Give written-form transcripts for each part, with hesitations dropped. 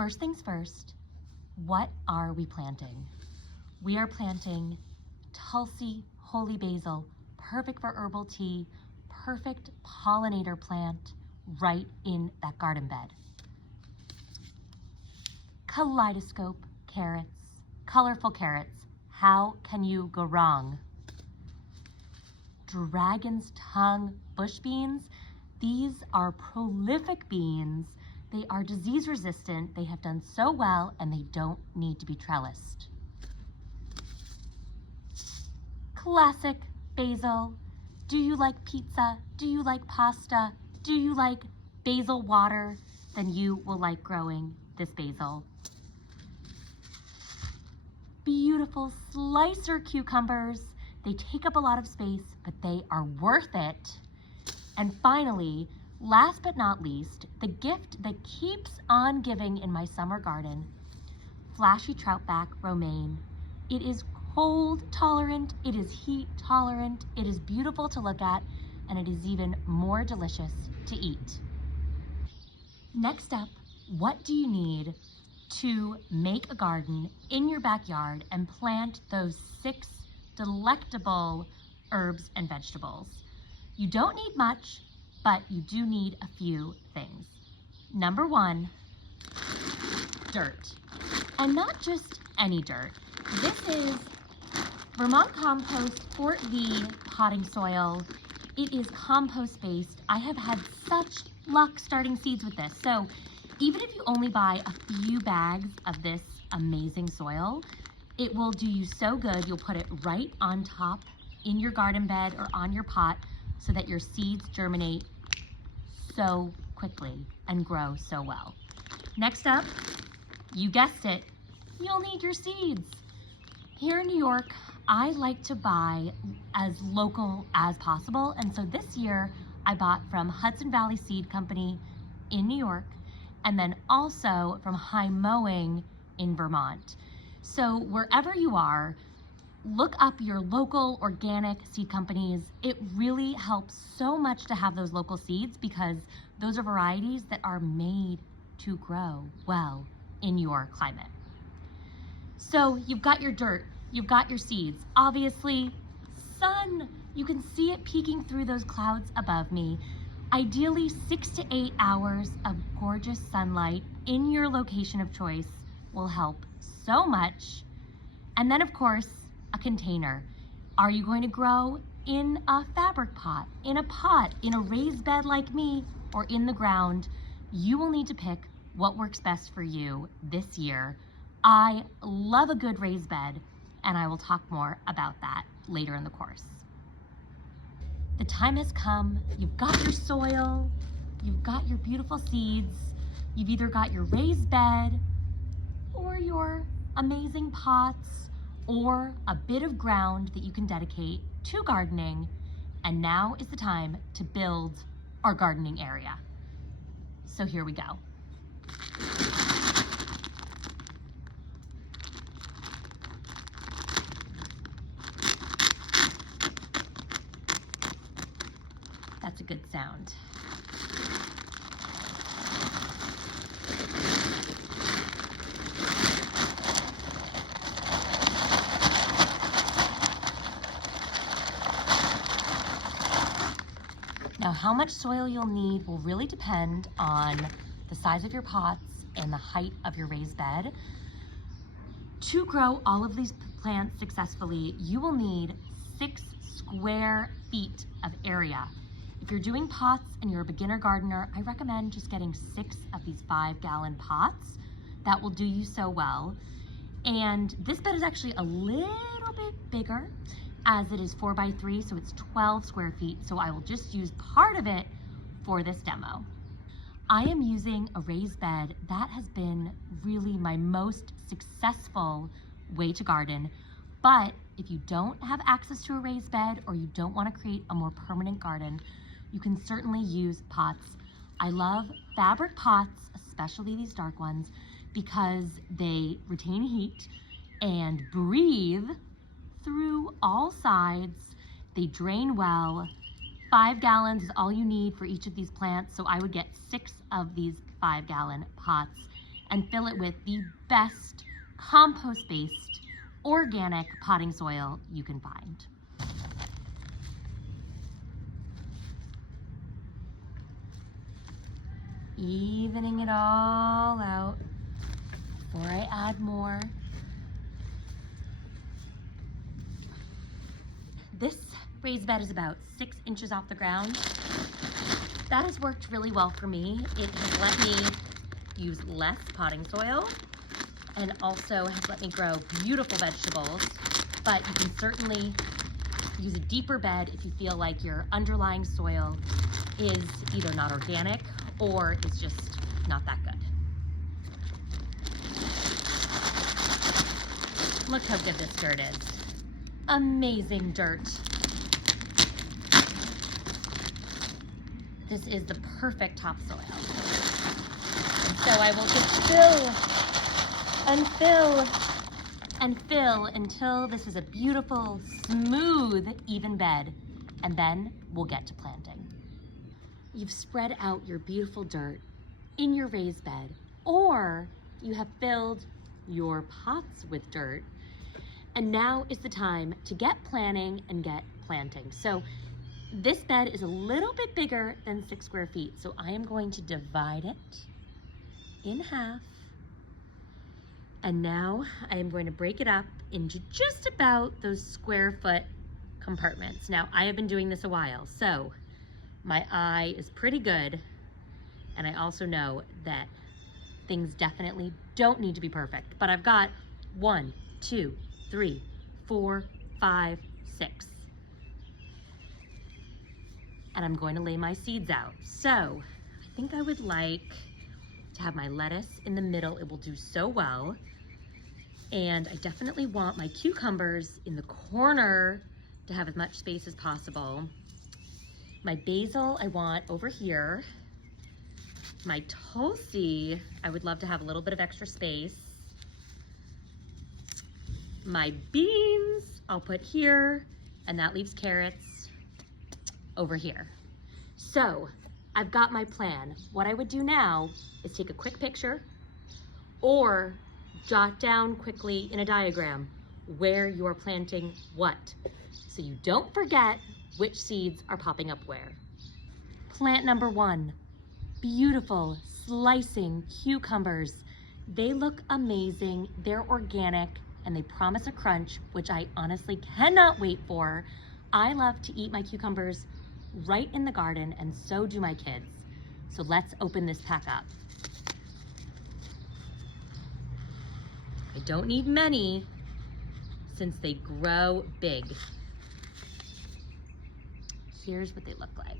First things first, what are we planting? We are planting tulsi, holy basil, perfect for herbal tea, perfect pollinator plant right in that garden bed. Kaleidoscope carrots, colorful carrots. How can you go wrong? Dragon's tongue bush beans. These are prolific beans. They are disease resistant. They have done so well and they don't need to be trellised. Classic basil. Do you like pizza? Do you like pasta? Do you like basil water? Then you will like growing this basil. Beautiful slicer cucumbers. They take up a lot of space, but they are worth it. And finally, last but not least, the gift that keeps on giving in my summer garden, flashy troutback romaine. It is cold tolerant, it is heat tolerant, it is beautiful to look at, and it is even more delicious to eat. Next up, what do you need to make a garden in your backyard and plant those 6 delectable herbs and vegetables? You don't need much, but you do need a few things. Number 1, dirt. And not just any dirt. This is Vermont compost Fort V potting soil. It is compost based. I have had such luck starting seeds with this. So even if you only buy a few bags of this amazing soil, it will do you so good. You'll put it right on top in your garden bed or on your pot so that your seeds germinate so quickly and grow so well. Next up, you guessed it, you'll need your seeds. Here in New York, I like to buy as local as possible. And so this year I bought from Hudson Valley Seed Company in New York, and then also from High Mowing in Vermont. So wherever you are, look up your local organic seed companies. It really helps so much to have those local seeds because those are varieties that are made to grow well in your climate. So you've got your dirt, you've got your seeds. Obviously, sun, you can see it peeking through those clouds above me. Ideally 6 to 8 hours of gorgeous sunlight in your location of choice will help so much. And then of course, a container. Are you going to grow in a fabric pot, in a pot, in a raised bed like me, or in the ground? You will need to pick what works best for you this year. I love a good raised bed, and I will talk more about that later in the course. The time has come. You've got your soil, you've got your beautiful seeds, you've either got your raised bed or your amazing pots or a bit of ground that you can dedicate to gardening. And now is the time to build our gardening area. So here we go. That's a good sound. Now, how much soil you'll need will really depend on the size of your pots and the height of your raised bed. To grow all of these plants successfully, you will need 6 square feet of area. If you're doing pots and you're a beginner gardener, I recommend just getting 6 of these 5-gallon pots. That will do you so well. And this bed is actually a little bit bigger, as it is 4x3, so it's 12 square feet. So I will just use part of it for this demo. I am using a raised bed. That has been really my most successful way to garden. But if you don't have access to a raised bed or you don't want to create a more permanent garden, you can certainly use pots. I love fabric pots, especially these dark ones, because they retain heat and breathe through all sides. They drain well. 5 gallons is all you need for each of these plants, so I would get 6 of these 5-gallon pots. and fill it with the best compost-based organic potting soil you can find. Evening it all out before I add more. This raised bed is about 6 inches off the ground. That has worked really well for me. It has let me use less potting soil and also has let me grow beautiful vegetables, but you can certainly use a deeper bed if you feel like your underlying soil is either not organic or is just not that good. Look how good this dirt is. Amazing dirt. This is the perfect topsoil. So I will just fill and fill and fill until this is a beautiful, smooth, even bed. And then we'll get to planting. You've spread out your beautiful dirt in your raised bed, or you have filled your pots with dirt. And now is the time to get planning and get planting. So this bed is a little bit bigger than 6 square feet. So I am going to divide it in half. And now I am going to break it up into just about those square foot compartments. Now I have been doing this a while, so my eye is pretty good. And I also know that things definitely don't need to be perfect, but I've got 1, 2, 3, 4, 5, 6. And I'm going to lay my seeds out. So I think I would like to have my lettuce in the middle. It will do so well. And I definitely want my cucumbers in the corner to have as much space as possible. My basil I want over here. My tulsi, I would love to have a little bit of extra space. My beans, I'll put here, and that leaves carrots over here. So I've got my plan. What I would do now is take a quick picture or jot down quickly in a diagram where you are planting what, so you don't forget which seeds are popping up where. Plant number 1, beautiful slicing cucumbers. They look amazing, they're organic, and they promise a crunch, which I honestly cannot wait for. I love to eat my cucumbers right in the garden, and so do my kids. So let's open this pack up. I don't need many since they grow big. Here's what they look like.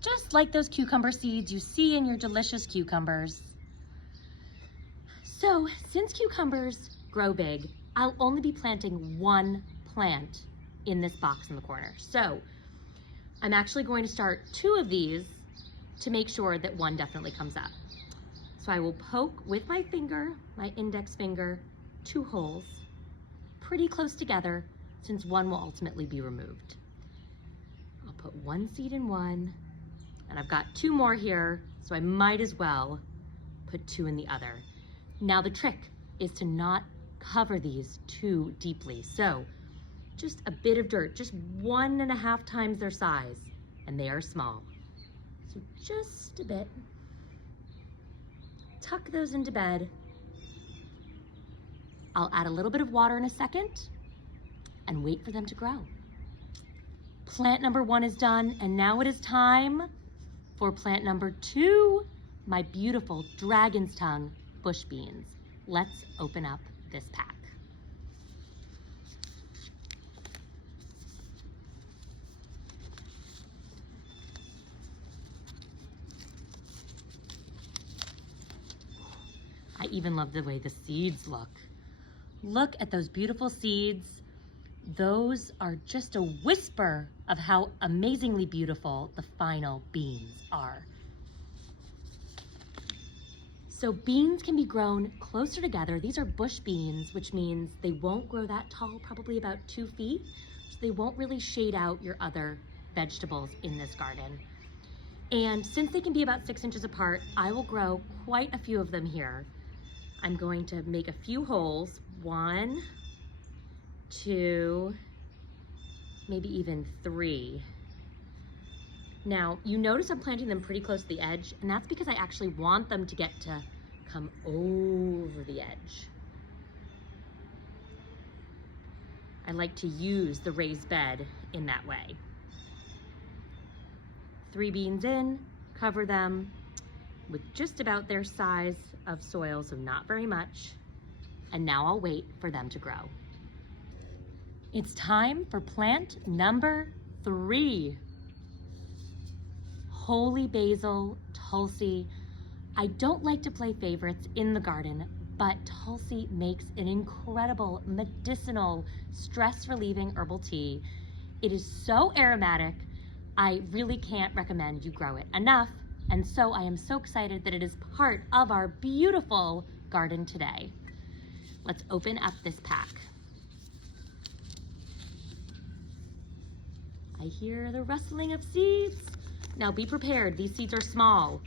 Just like those cucumber seeds you see in your delicious cucumbers. So since cucumbers grow big, I'll only be planting 1 plant in this box in the corner. So I'm actually going to start 2 of these to make sure that 1 definitely comes up. So I will poke with my finger, my index finger, 2 holes pretty close together since 1 will ultimately be removed. I'll put 1 seed in 1, and I've got 2 more here, so I might as well put 2 in the other. Now the trick is to not cover these too deeply. So just a bit of dirt, just 1.5 times their size, and they are small. So just a bit. Tuck those into bed. I'll add a little bit of water in a second and wait for them to grow. Plant number 1 is done, and now it is time for plant number 2, my beautiful dragon's tongue bush beans. Let's open up this pack. I even love the way the seeds look. Look at those beautiful seeds. Those are just a whisper of how amazingly beautiful the final beans are. So beans can be grown closer together. These are bush beans, which means they won't grow that tall, probably about 2 feet. So they won't really shade out your other vegetables in this garden. And since they can be about 6 inches apart, I will grow quite a few of them here. I'm going to make a few holes, 1, 2, maybe even 3. Now, you notice I'm planting them pretty close to the edge, and that's because I actually want them to get to come over the edge. I like to use the raised bed in that way. 3 beans in, cover them with just about their size of soil, so not very much. And now I'll wait for them to grow. It's time for plant number 3. Holy basil, tulsi. I don't like to play favorites in the garden, but tulsi makes an incredible medicinal, stress-relieving herbal tea. It is so aromatic, I really can't recommend you grow it enough, and so I am so excited that it is part of our beautiful garden today. Let's open up this pack. I hear the rustling of seeds. Now be prepared, these seeds are small,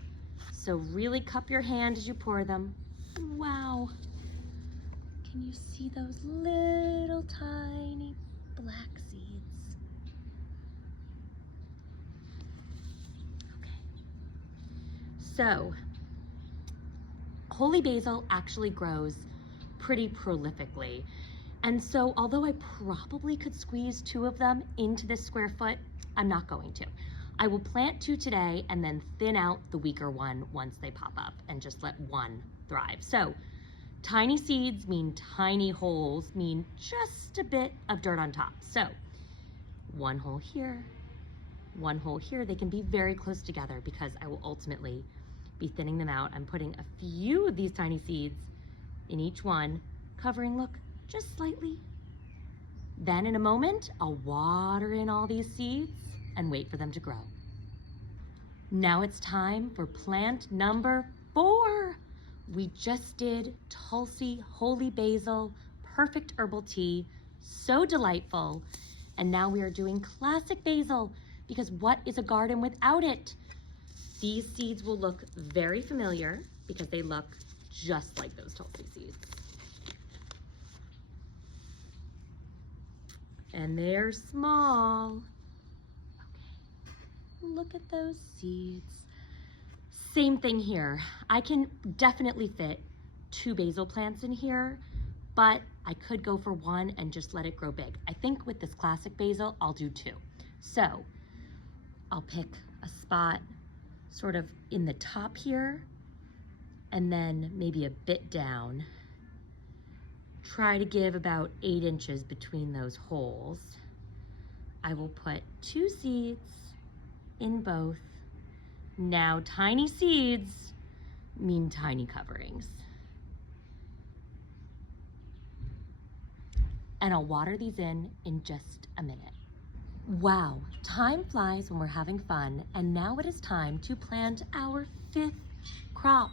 so really cup your hand as you pour them. Wow, can you see those little tiny black seeds? Okay, so holy basil actually grows pretty prolifically. And so although I probably could squeeze 2 of them into this square foot, I'm not going to. I will plant 2 today and then thin out the weaker one once they pop up and just let 1 thrive. So tiny seeds mean tiny holes, mean just a bit of dirt on top. So 1 hole here, 1 hole here. They can be very close together because I will ultimately be thinning them out. I'm putting a few of these tiny seeds in each one, covering, look, just slightly. Then in a moment, I'll water in all these seeds and wait for them to grow. Now it's time for plant number 4. We just did tulsi, holy basil, perfect herbal tea, so delightful. And now we are doing classic basil, because what is a garden without it? These seeds will look very familiar because they look just like those tulsi seeds. And they're small. Okay, look at those seeds. Same thing here. I can definitely fit 2 basil plants in here, but I could go for 1 and just let it grow big. I think with this classic basil, I'll do 2. So I'll pick a spot sort of in the top here, and then maybe a bit down. Try to give about 8 inches between those holes. I will put 2 seeds in both. Now, tiny seeds mean tiny coverings. And I'll water these in just a minute. Wow, time flies when we're having fun, and now it is time to plant our 5th crop.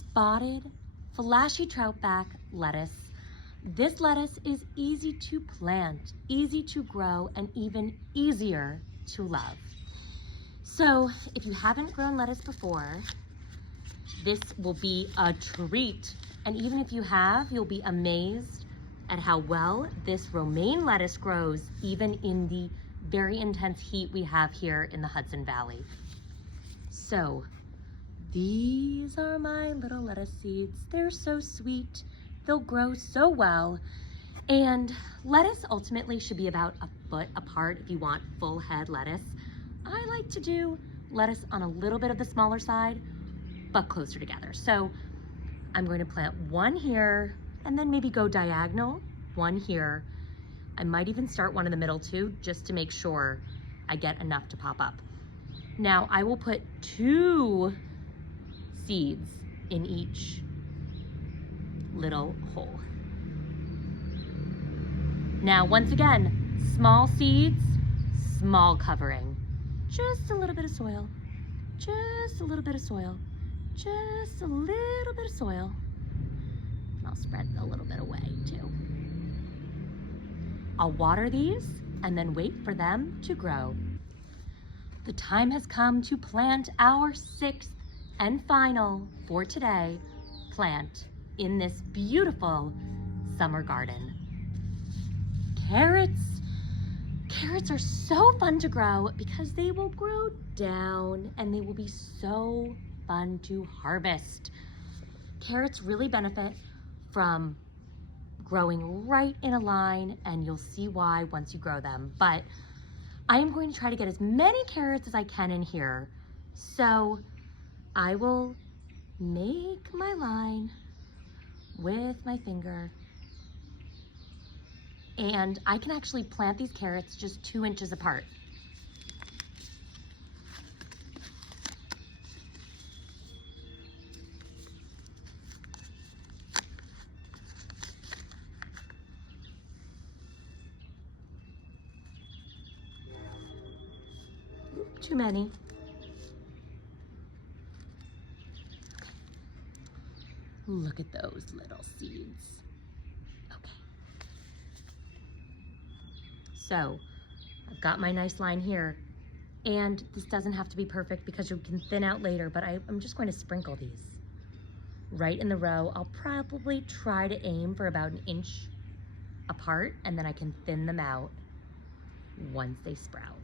Spotted flashy troutback lettuce. This lettuce is easy to plant, easy to grow, and even easier to love. So if you haven't grown lettuce before, this will be a treat. And even if you have, you'll be amazed at how well this romaine lettuce grows, even in the very intense heat we have here in the Hudson Valley. So these are my little lettuce seeds. They're so sweet. They'll grow so well. And lettuce ultimately should be about a foot apart if you want full head lettuce. I like to do lettuce on a little bit of the smaller side, but closer together. So I'm going to plant 1 here and then maybe go diagonal, 1 here. I might even start 1 in the middle too, just to make sure I get enough to pop up. Now I will put 2 seeds in each little hole. Now, once again, small seeds, small covering. Just a little bit of soil, just a little bit of soil, just a little bit of soil. And I'll spread a little bit away too. I'll water these and then wait for them to grow. The time has come to plant our sixth and final for today plant in this beautiful summer garden. Carrots. Carrots are so fun to grow because they will grow down and they will be so fun to harvest. Carrots really benefit from growing right in a line, and you'll see why once you grow them. But I am going to try to get as many carrots as I can in here. So I will make my line with my finger, and I can actually plant these carrots just 2 inches apart. Too many. Look at those little seeds. Okay. So I've got my nice line here, and this doesn't have to be perfect because you can thin out later, but I'm just going to sprinkle these right in the row. I'll probably try to aim for about 1 inch apart, and then I can thin them out once they sprout.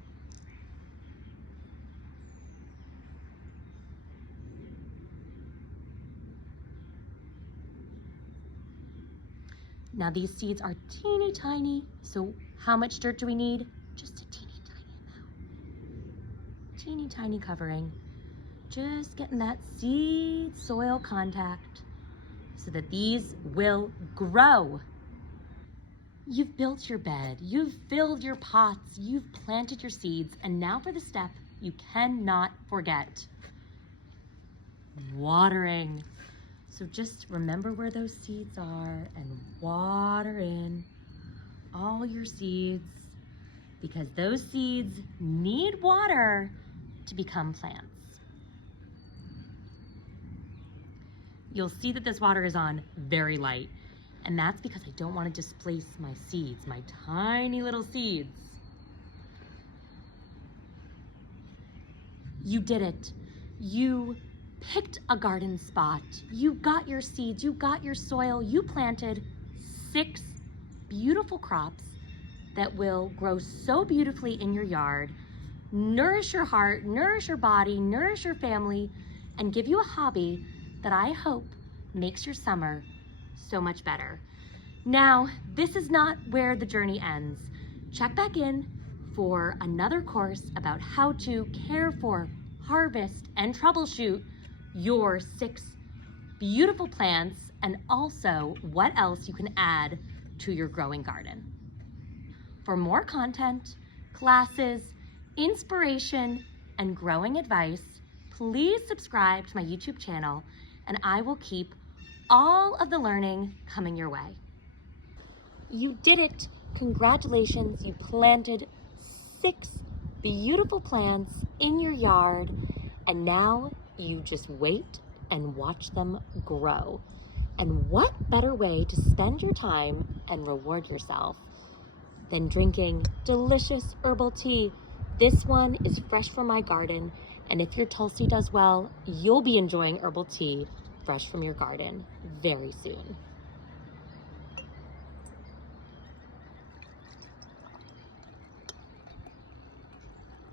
Now these seeds are teeny tiny, so how much dirt do we need? Just a teeny tiny amount. Teeny tiny covering. Just getting that seed soil contact so that these will grow. You've built your bed, you've filled your pots, you've planted your seeds, and now for the step you cannot forget. Watering. So just remember where those seeds are and water in all your seeds, because those seeds need water to become plants. You'll see that this water is on very light, and that's because I don't want to displace my seeds, my tiny little seeds. You did it. You picked a garden spot. You got your seeds, you got your soil, you planted 6 beautiful crops that will grow so beautifully in your yard, nourish your heart, nourish your body, nourish your family, and give you a hobby that I hope makes your summer so much better. Now, this is not where the journey ends. Check back in for another course about how to care for, harvest, and troubleshoot your 6 beautiful plants, and also what else you can add to your growing garden. For more content, classes, inspiration, and growing advice, please subscribe to my YouTube channel, and I will keep all of the learning coming your way. You did it! Congratulations, you planted 6 beautiful plants in your yard, and now you just wait and watch them grow. And what better way to spend your time and reward yourself than drinking delicious herbal tea? This one is fresh from my garden, and if your tulsi does well, you'll be enjoying herbal tea fresh from your garden very soon.